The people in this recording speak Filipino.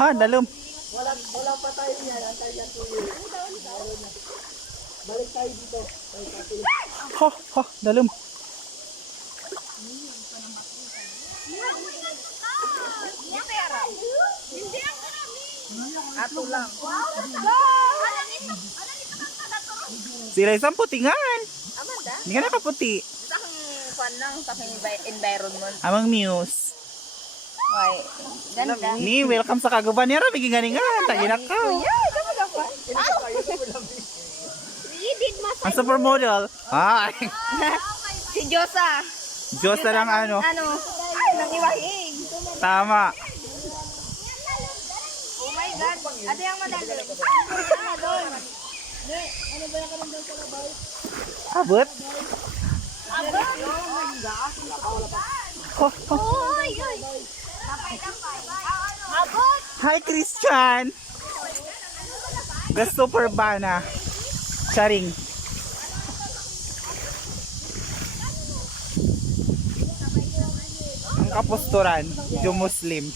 Ha, dalam. Walang patay niya. Antay yan 2 years. Balik tayo dito. Ha, dalam. Ato lang. Sila isang putingan. Amanda? Hindi ka nakaputi. Sa aking kwan lang, sa aking environment. Amang muse. Ay, ganda. Ni, welcome sa Kaguban. Yara, biging ganingan. Taginak ka. Yeah, dapat dapat. Ang supermodel. Ay, Si Josa. Diyos na lang ano. Ano? Ay, nangiwahing. Tama. Oh my God. Ate yung madali. Abot. Oy! Abot! Hi, Christian. The super bana. Sharing. Ang kaposturan, yung Muslim.